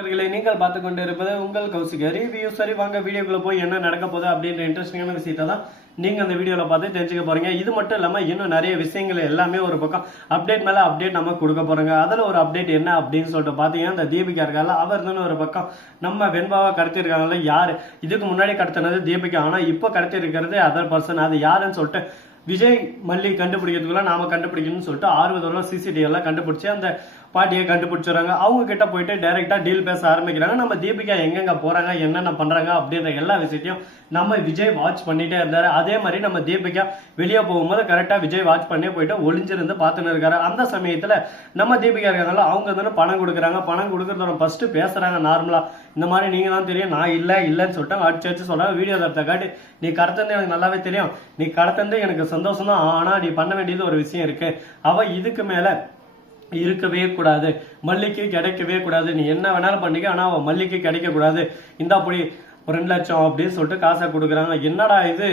நீங்கள் பார்த்து கொண்டு இருப்பது உங்கள் கௌசிக ரிவ்யூ. சரி வாங்க வீடியோக்குள்ள போய் என்ன நடக்க போகுது அப்படின்ற இன்ட்ரெஸ்டிங்கான விஷயத்தை தான் நீங்க அந்த வீடியோல பார்த்து தெரிஞ்சுக்க போறீங்க. இது மட்டும் இல்லாம இன்னும் நிறைய விஷயங்கள் எல்லாமே ஒரு பக்கம் அப்டேட் மேல அப்டேட் நம்ம கொடுக்க போறோங்க. அதுல ஒரு அப்டேட் என்ன அப்படின்னு சொல்லிட்டு பாத்தீங்கன்னா, இந்த தீபிகா இருக்கால அவர் தானே ஒரு பக்கம் நம்ம வெண்பாவை கடத்திருக்காங்கல்ல. யாரு இதுக்கு முன்னாடி கடத்தினது தீபிகா, ஆனா இப்ப கடத்தி இருக்கிறது அதர் பர்சன். அது யாருன்னு சொல்லிட்டு விஜய் மல்லி கண்டுபிடிக்கிறதுக்குள்ள நாம கண்டுபிடிக்கணும்னு சொல்லிட்டு ஆர்வத்தோட சிசிடிவி எல்லாம் கண்டுபிடிச்சு அந்த பாட்டியை கண்டுபிடிச்சிடறாங்க. அவங்க கிட்ட போயிட்டு டைரக்டா டீல் பேச ஆரம்பிக்கிறாங்க. நம்ம தீபிகா எங்கெங்க போறாங்க, என்னென்ன பண்றாங்க அப்படின்ற எல்லா விஷயத்தையும் நம்ம விஜய் வாட்ச் பண்ணிட்டே இருந்தாரு. அதே மாதிரி நம்ம தீபிகா வெளியே போகும்போது கரெக்டா விஜய் வாட்ச் பண்ணி போயிட்டு ஒளிஞ்சிருந்து பார்த்துன்னு இருக்காரு. அந்த சமயத்துல நம்ம தீபிகா இருக்காங்களா, அவங்க தானே பணம் கொடுக்குறாங்க. பணம் கொடுக்கறதோட ஃபர்ஸ்ட் பேசுறாங்க நார்மலா, இந்த மாதிரி நீங்க தான் தெரியும், நான் இல்லைன்னு சொல்லிட்டு அடிச்சு சொல்றாங்க. வீடியோ தரத்தை காட்டி, நீ கடத்தந்து எனக்கு நல்லாவே தெரியும், நீ கடத்தந்து எனக்கு சந்தோஷம் தான், ஆனா நீ பண்ண வேண்டியது ஒரு விஷயம் இருக்கு. அவ இதுக்கு மேல இருக்கவே கூடாது, மல்லிக்கு கிடைக்கவே கூடாது, நீ என்ன வேணாலும் பண்ணிக்க, ஆனா அவன் மல்லிக்கு கிடைக்க கூடாது, இந்த அப்படி 2 லட்சம் அப்படின்னு சொல்லிட்டு காசை கொடுக்குறாங்க. என்னடா இது,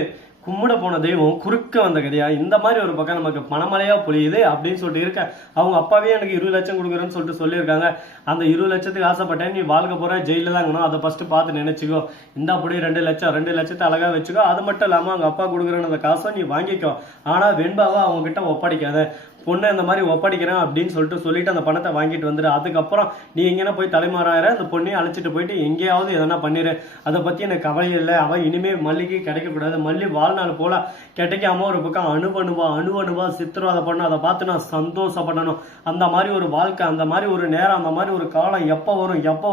கும்பிட போன தெய்வம் குறுக்க வந்த கதையா, இந்த மாதிரி ஒரு பக்கம் நமக்கு பணமழையா பொழியுது அப்படின்னு சொல்லிட்டு இருக்க. அவங்க அப்பாவே எனக்கு 20 லட்சம் கொடுக்குறேன்னு சொல்லிட்டு சொல்லியிருக்காங்க. அந்த 20 லட்சத்துக்கு ஆசைப்பட்டேன், நீ வாழ்க்கை போற ஜெயில தான் இருக்கணும், அதை ஃபர்ஸ்ட் பார்த்து நினைச்சுக்கோ. இந்த அப்படி 2 லட்சத்தை அழகா வச்சுக்கோ. அது மட்டும் இல்லாம அவங்க அப்பா கொடுக்குறேன்னு அந்த காசை நீ வாங்கிக்கோ, ஆனா வெண்பாவை அவங்க கிட்ட ஒப்படைக்காத. பொண்ணு இந்த மாதிரி ஒப்படைக்கிறேன் அப்படின்னு சொல்லிட்டு அந்த பணத்தை வாங்கிட்டு வந்துடு. அதுக்கப்புறம் நீ எங்கன்னா போய் தலைமாறாயிர அந்த பொண்ணையும் அழைச்சிட்டு போயிட்டு எங்கேயாவது எதனா பண்ணிடு. அதை பத்தி எனக்கு கவலை இல்லை. அவன் இனிமே மல்லிக்கு கிடைக்கக்கூடாது. மல்லி வாழ்நாள் போல கிடைக்காம ஒரு பக்கம் அணுவணுவா சித்திரவதை பண்ணணும். அதை பார்த்து நான் சந்தோஷப்படணும். அந்த மாதிரி ஒரு வாழ்க்கை, அந்த மாதிரி ஒரு நேரம், அந்த மாதிரி ஒரு காலம் எப்போ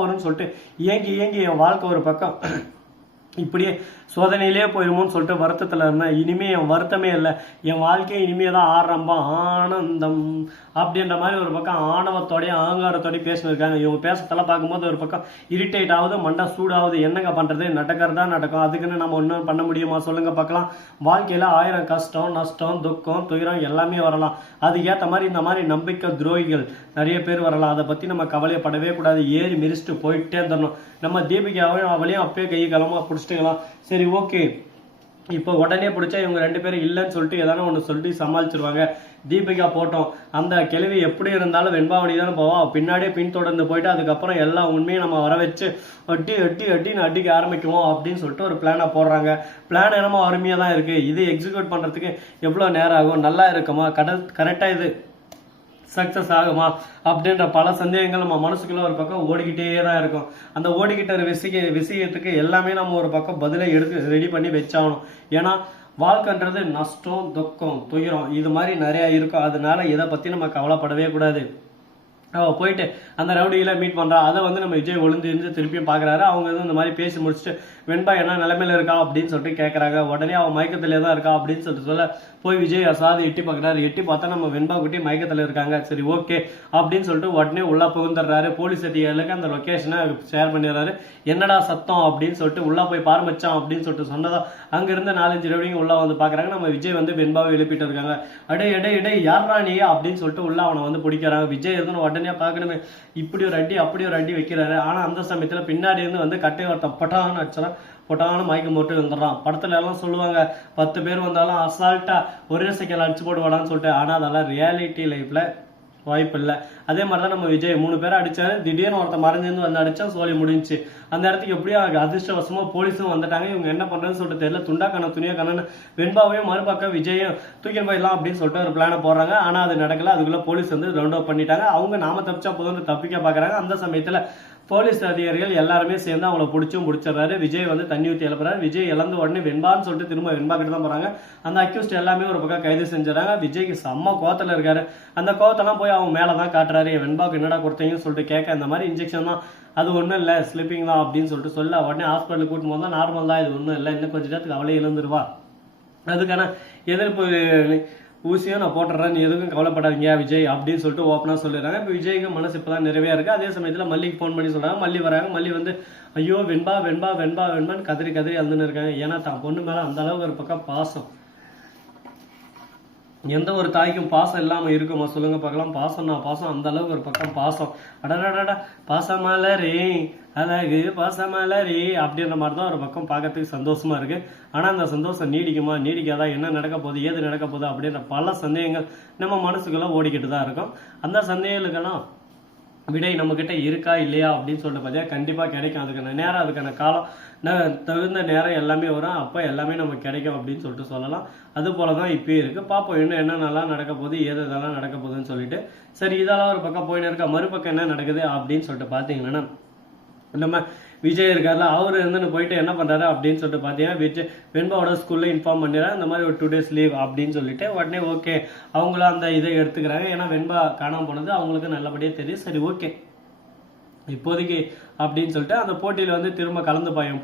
வரும்னு சொல்லிட்டு ஏங்கி என் வாழ்க்கை ஒரு பக்கம் இப்படியே சோதனையிலே போயிருமோன்னு சொல்லிட்டு வருத்தத்தில் இருந்தேன். இனிமே என் வருத்தமே இல்லை, என் வாழ்க்கையை இனிமே தான் ஆரம்பம் ஆனந்தம் அப்படின்ற மாதிரி ஒரு பக்கம் ஆணவத்தோடையும் அகங்காரத்தோடையும் பேசினிருக்காங்க. இவங்க பேசத்தெல்லாம் பார்க்கும்போது ஒரு பக்கம் இரிட்டேட் ஆகுது, மண்டை சூடாகுது. என்னங்க பண்ணுறது, நடக்கிறதா நடக்கும், அதுக்குன்னு நம்ம ஒன்றும் பண்ண முடியுமா சொல்லுங்க பார்க்கலாம். வாழ்க்கையில் 1000 கஷ்டம் நஷ்டம் துக்கம் துயரம் எல்லாமே வரலாம். அதுக்கேற்ற மாதிரி இந்த மாதிரி நம்பிக்கை துரோகிகள் நிறைய பேர் வரலாம். அதை பற்றி நம்ம கவலைப்படவே கூடாது, ஏறி மிரிச்சிட்டு போயிட்டே தரணும். நம்ம தீபிகாவையும் அவளையும் அப்பயே கை களமாக பிடிச்சிட்டுக்கலாம். சரி ஓகே, இப்போ உடனே பிடிச்சா இவங்க 2 பேரும் இல்லைன்னு சொல்லிட்டு எதனா ஒன்று சொல்லிட்டு சமாளிச்சிருவாங்க. தீபிகா போட்டோம், அந்த கிழவி எப்படி இருந்தாலும் வெண்பாவணி தானே போவா, பின்னாடியே பின்தொடர்ந்து போயிட்டு அதுக்கப்புறம் எல்லா உண்மையும் நம்ம வர வச்சு அட்டின்னு அடிக்க ஆரம்பிக்குவோம் அப்படின்னு சொல்லிட்டு ஒரு பிளானை போடுறாங்க. பிளான் என்னமோ அருமையாக தான் இருக்கு. இது எக்ஸிக்யூட் பண்ணுறதுக்கு எவ்வளோ நேரம் ஆகும், நல்லா இருக்குமா, கரெக்டாக இது சக்சஸ் ஆகுமா அப்படின்ற பல சந்தேகங்கள் நம்ம மனசுக்குள்ள ஒரு பக்கம் ஓடிக்கிட்டே தான் இருக்கும். அந்த ஓடிக்கிட்ட விஷயத்துக்கு எல்லாமே நம்ம ஒரு பக்கம் பதிலை ரெடி பண்ணி வச்சாகணும். ஏன்னா வாழ்க்கைன்றது நஷ்டம் துக்கம் துயரம் இது மாதிரி நிறைய இருக்கும். அதனால இதை பத்தி நம்ம கவலைப்படவே கூடாது. அவள் போயிட்டு அந்த ரவுடியில மீட் பண்ணுறா. அதை நம்ம விஜய் இருந்து திருப்பியும் பார்க்குறாரு. அவங்க இந்த மாதிரி பேசி முடிச்சுட்டு வெண்பா என்ன நிலைமையில இருக்கா அப்படின்னு சொல்லிட்டு கேட்குறாங்க. உடனே அவன் மயக்கத்திலே தான் இருக்கா அப்படின்னு சொல்ல போய் விஜய் அசாது எட்டி பார்க்குறாரு. எட்டி பார்த்தா நம்ம வெண்பா குட்டி மயக்கத்தில் இருக்காங்க. சரி ஓகே அப்படின்னு சொல்லிட்டு உடனே உள்ள புகுந்துடுறாரு. போலீஸ் அதிகாரிகளுக்கு அந்த லொக்கேஷனை ஷேர் பண்ணிடுறாரு. என்னடா சத்தம் அப்படின்னு சொல்லிட்டு உள்ள போய் பாரம்பிச்சான் அப்படின்னு சொல்லிட்டு சொன்னதா அங்கிருந்து 4-5 ரவுடிங்க உள்ள வந்து பார்க்குறாங்க. நம்ம விஜய் வெண்பாவை எழுப்பிட்டு இருக்காங்க. அடே யாரா நீ அப்படின்னு சொல்லிட்டு உள்ள அவனை பிடிக்கிறாங்க. விஜய் இருந்து உடனே பார்க்கணுமே, இப்படி ஒரு அடி அப்படி ஒரு அடி வைக்கிறாரு. ஆனா அந்த சமயத்துல பின்னாடி இருந்து கட்டை ஒருத்தன் பட்டான்னு அடிச்சா பொட்டான மயக்கம் போட்டு வந்துடுறான். படத்துல எல்லாம் சொல்லுவாங்க 10 பேர் வந்தாலும் அசால்ட்டா ஒரே செகண்ட் அடிச்சு போடுவாடான்னு சொல்லிட்டு. ஆனா அதெல்லாம் ரியாலிட்டி லைஃப்ல வாய்ப்பு இல்லை. அதே மாதிரிதான் நம்ம விஜய் 3 பேரை அடிச்சாரு. திடீர்னு ஒருத்தர் மறைஞ்சிருந்து வந்து அடிச்சா சோழி முடிஞ்சு. அந்த இடத்துக்கு எப்படியோ அதிர்ஷ்டவசமா போலீஸும் வந்துட்டாங்க. இவங்க என்ன பண்றதுன்னு சொல்லிட்டு தெரியல. துண்டாக்கான துணியாக்கான வெண்பாவையும் மறுபக்கம் விஜயும் தூக்கிட்டு போயிடலாம் அப்படின்னு சொல்லிட்டு ஒரு பிளானை போடுறாங்க. ஆனா அது நடக்கல. அதுக்குள்ள போலீஸ் ரவுண்ட் அப் பண்ணிட்டாங்க. அவங்க நாம தப்பிச்சா போதும் தப்பிக்க பாக்குறாங்க. அந்த சமயத்துல போலீஸ் அதிகாரிகள் எல்லாருமே சேர்ந்து அவங்கள பிடிச்சிடுறாரு. விஜய் தண்ணி ஊற்றி எழுப்புறாரு. விஜய் இழந்த உடனே வெண்பான்னு சொல்லிட்டு திரும்ப வெண்பா கிட்ட தான் போறாங்க. அந்த அக்யூஸ்ட் எல்லாமே ஒரு பக்கம் கைது செஞ்சுறாங்க. விஜய்க்கு செம்ம கோவத்துல இருக்காரு. அந்த கோவத்தெல்லாம் போய் அவங்க மேலதான் காட்டுறாரு. வெண்பாக்கு என்னடா கொடுத்தீங்கன்னு சொல்லிட்டு கேட்க, இந்த மாதிரி இன்ஜெக்ஷன் தான், அது ஒன்றும் இல்லை ஸ்லிப்பிங் தான் அப்படின்னு சொல்லிட்டு சொல்ல உடனே ஹாஸ்பிட்டலுக்கு கூட்டிட்டு போதா நார்மல் தான், இது ஒன்றும் இல்லை, இன்னும் கொஞ்சம் நேரத்துக்கு அவளே இழந்துருவா, அதுக்கான எதிர்ப்பு ஊசியும் நான் போட்டுறேன், நீ எதுக்கும் கவலைப்படாதீங்க விஜய் அப்படின்னு சொல்லிட்டு ஓப்பனாக சொல்லிடுறாங்க. இப்போ விஜய்க்கு மனசு இப்போ தான் நிறைவே இருக்குது. அதே சமயத்தில் மல்லிக்கு ஃபோன் பண்ணி சொல்கிறாங்க. மல்லி வராங்க. மல்லி ஐயோ வெண்பான்னு கதறி அழுதுன்னு இருக்காங்க. ஏன்னா தான் பொண்ணு மேலே அந்த அளவுக்கு ஒரு பக்கம் பாசம். எந்த ஒரு தாய்க்கும் பாசம் இல்லாம இருக்குமா சொல்லுங்க பார்க்கலாம். பாசம் அந்த அளவுக்கு ஒரு பக்கம் பாசம். அடடா பாசமலரே அழகு பாசமலரே அப்படின்ற மாதிரி தான் ஒரு பக்கம் பார்க்கறதுக்கு சந்தோஷமா இருக்கு. ஆனா அந்த சந்தோஷம் நீடிக்குமா நீடிக்காதா, என்ன நடக்க போகுது ஏது நடக்க போகுது அப்படின்ற பல சந்தேகங்கள் நம்ம மனசுக்குள்ள ஓடிக்கிட்டு தான் இருக்கும். அந்த சந்தேகங்களுக்கெல்லாம் விடை நம்மக்கிட்ட இருக்கா இல்லையா அப்படின்னு சொல்லிட்டு பார்த்தீங்கன்னா கண்டிப்பாக கிடைக்கும். அதுக்கான நேரம் அதுக்கான காலம் தகுந்த நேரம் எல்லாமே வரும். அப்போ எல்லாமே நமக்கு கிடைக்கும் அப்படின்னு சொல்லிட்டு சொல்லலாம். அது போல தான் இப்பயும் இருக்குது. பார்ப்போம் இன்னும் என்னென்னலாம் நடக்க போகுது, எதெல்லாம் நடக்க போகுதுன்னு சொல்லிட்டு. சரி, இதெல்லாம் ஒரு பக்கம் போயின்னு இருக்கா. மறுபக்கம் என்ன நடக்குது அப்படின்னு சொல்லிட்டு பார்த்தீங்கன்னா, நம்ம விஜய் இருக்கார்ல, அவர் போயிட்டு என்ன பண்ணுறாரு அப்படின்னு சொல்லிட்டு பார்த்தீங்கன்னா, வெண்பாவோட ஸ்கூலில் இன்ஃபார்ம் பண்ணிடுறாரு இந்த மாதிரி ஒரு 2 days லீவ் அப்படின்னு சொல்லிட்டு. உடனே ஓகே, அவங்களும் அந்த இதை எடுத்துக்கிறாங்க. ஏன்னா வெண்பா காணாமல் போனது அவங்களுக்கு நல்லபடியாக தெரியும். சரி, ஓகே இப்போதைக்கு அப்படின்னு சொல்லிட்டு அந்த போட்டியில் திரும்ப கலந்துப்பா என்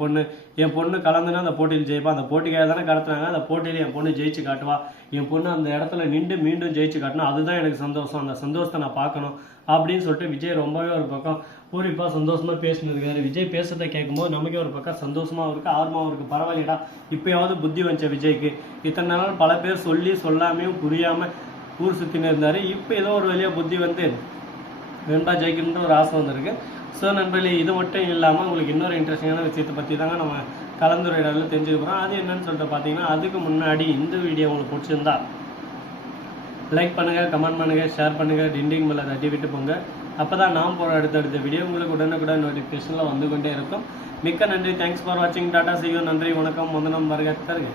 பொண்ணு கலந்துன்னா அந்த போட்டியில் ஜெயிப்பா. அந்த போட்டிக்காக தானே கடத்துனாங்க. அந்த போட்டியில் என் பொண்ணு ஜெயிச்சு காட்டுவா. என் பொண்ணு அந்த இடத்துல நின்று மீண்டும் ஜெயிச்சு காட்டணும். அதுதான் எனக்கு சந்தோஷம். அந்த சந்தோஷத்தை நான் பார்க்கணும் அப்படின்னு சொல்லிட்டு விஜய் ரொம்பவே ஒரு பக்கம் பூரிப்பா சந்தோஷமா பேசினு இருக்காரு. விஜய் பேசுறதை கேட்கும்போது நமக்கே ஒரு பக்கம் சந்தோஷமாவும் இருக்கு, ஆர்வமாவும் இருக்கு. பரவாயில்லடா, இப்பயாவது புத்தி வந்துச்ச விஜய்க்கு. இத்தனை நாள் பல பேர் சொல்லி சொல்லாமையும் புரியாம ஊர் சுத்தின்னு இருந்தாரு. இப்போ ஏதோ ஒரு வழியா புத்தி வெண்பா ஜெயிக்கணுன்ற ஒரு ஆசை வந்திருக்கு. ஸோ நண்பர்களே, இது மட்டும் இல்லாமல் உங்களுக்கு இன்னொரு இன்ட்ரெஸ்டிங்கான விஷயத்தை பற்றி தாங்க நம்ம கலந்துரையாடலில் தெரிஞ்சுக்க போகிறோம். அது என்னன்னு சொல்லிட்டு பார்த்தீங்கன்னா, அதுக்கு முன்னாடி இந்த வீடியோ உங்களுக்கு பிடிச்சிருந்தா லைக் பண்ணுங்கள், கமெண்ட் பண்ணுங்கள், ஷேர் பண்ணுங்கள், டிண்டிங் மேலே தட்டி விட்டு போங்க. அப்போ தான் நான் போகிற அடுத்தடுத்த வீடியோ உங்களுக்கு உடனுக்குடன் நோட்டிஃபிகேஷனில் வந்து கொண்டே இருக்கும். மிக்க நன்றி. தேங்க்ஸ் ஃபார் வாட்சிங். Tata, see you. நன்றி, வணக்கம், வந்தனம், வருக தருங்க.